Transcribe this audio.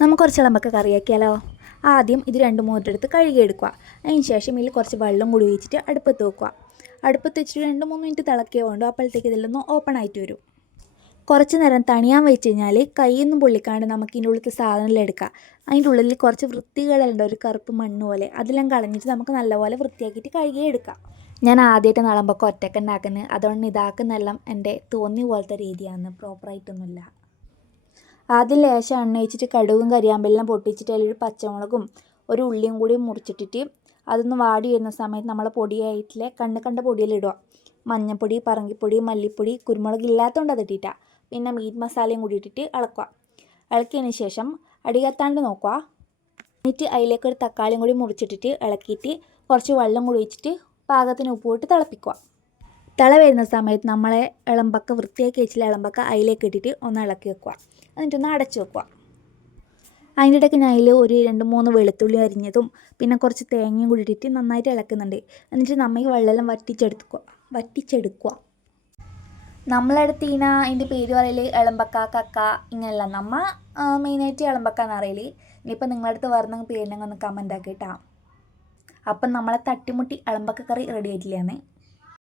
നമുക്ക് കുറച്ച് ഇളമ്പൊക്കെ കറിയാക്കിയാലോ. ആദ്യം ഇത് 2-3 എടുത്ത് കഴുകിയെടുക്കുക. അതിന് ശേഷം ഇതിൽ കുറച്ച് വെള്ളം കൂടി ഒഴിച്ചിട്ട് അടുപ്പത്ത് വെക്കുക. അടുപ്പത്ത് വെച്ചിട്ട് 2-3 മിനിറ്റ് തിളക്കിയേ വേണ്ടു. അപ്പോഴത്തേക്ക് ഇതിലൊന്ന് ഓപ്പൺ ആയിട്ട് വരും. കുറച്ച് നേരം തണിയാൻ വെച്ച് കഴിഞ്ഞാൽ കൈയൊന്നും പൊള്ളിക്കാണ്ട് നമുക്ക് ഇതിൻ്റെ ഉള്ളിലത്തെ സാധനമെല്ലാം എടുക്കാം. അതിൻ്റെ ഉള്ളിൽ കുറച്ച് വൃത്തികേടുണ്ട്, ഒരു കറുപ്പ് മണ്ണ് പോലെ. അതെല്ലാം കളഞ്ഞിട്ട് നമുക്ക് നല്ലപോലെ വൃത്തിയാക്കിയിട്ട് കഴുകിയെടുക്കാം. ഞാൻ ആദ്യമായിട്ട് നളമ്പൊക്കെ ഒറ്റയ്ക്ക് ഉണ്ടാക്കുന്നത്, അതുകൊണ്ട് ഇതാക്കുന്നെല്ലാം എൻ്റെ തോന്നിയ പോലത്തെ രീതിയാണ്, പ്രോപ്പറായിട്ടൊന്നുമില്ല. ആദ്യം ലേശം എണ്ണ ഒഴിച്ചിട്ട് കടുകും കരിയാമ്പെല്ലാം പൊട്ടിച്ചിട്ട് അതിലൊരു പച്ചമുളകും ഒരു ഉള്ളിയും കൂടി മുറിച്ചിട്ടിട്ട് അതൊന്ന് വാടി വരുന്ന സമയത്ത് നമ്മളെ പൊടിയായിട്ടില്ലേ കണ്ട പൊടിയെല്ലാം ഇടുക. മഞ്ഞൾപ്പൊടി, പറങ്കിപ്പൊടി, മല്ലിപ്പൊടി, കുരുമുളക് ഇല്ലാത്തതുകൊണ്ട് അതിട്ടിട്ടാണ്. പിന്നെ മീറ്റ് മസാലയും കൂടി ഇട്ടിട്ട് ഇളക്കുക. ഇളക്കിയതിന് ശേഷം അടി കത്താണ്ട് നോക്കുക. എന്നിട്ട് അതിലേക്ക് ഒരു തക്കാളിയും കൂടി മുറിച്ചിട്ടിട്ട് ഇളക്കിയിട്ട് കുറച്ച് വെള്ളം കൂടി ഒഴിച്ചിട്ട് പാകത്തിന് ഉപ്പ് ഇട്ട് തിളപ്പിക്കുക. തിള വരുന്ന സമയത്ത് നമ്മളെ ഇളമ്പക്ക വൃത്തിയാക്കി വെച്ചില്ല ഇളമ്പക്ക അതിലേക്ക് ഇട്ടിട്ട് ഒന്ന് ഇളക്കി വെക്കുക. എന്നിട്ടൊന്ന് അടച്ചു വെക്കുക. അതിൻ്റെ ഇടയ്ക്ക് ഞാൻ അതിൽ ഒരു 2-3 വെളുത്തുള്ളി അരിഞ്ഞതും പിന്നെ കുറച്ച് തേങ്ങയും കൂടി ഇട്ടിട്ട് നന്നായിട്ട് ഇളക്കുന്നുണ്ട്. എന്നിട്ട് നമ്മൾ ഈ വെള്ളമെല്ലാം വറ്റിച്ചെടുക്കുക. നമ്മളടുത്ത് ഇതിൻ്റെ പേര് പറയൽ ഇളമ്പക്ക, കക്ക ഇങ്ങനെയല്ല. നമ്മൾ മെയിനായിട്ട് ഇളമ്പക്ക എന്നറിയൽ. ഇനിയിപ്പോൾ നിങ്ങളടുത്ത് വരുന്ന പേരിനെങ്കിൽ ഒന്ന് കമൻ്റ് ആക്കി കേട്ടോ. അപ്പം നമ്മളെ തട്ടിമുട്ടി ഇളമ്പക്ക കറി റെഡി ആയിട്ടില്ലാന്നേ.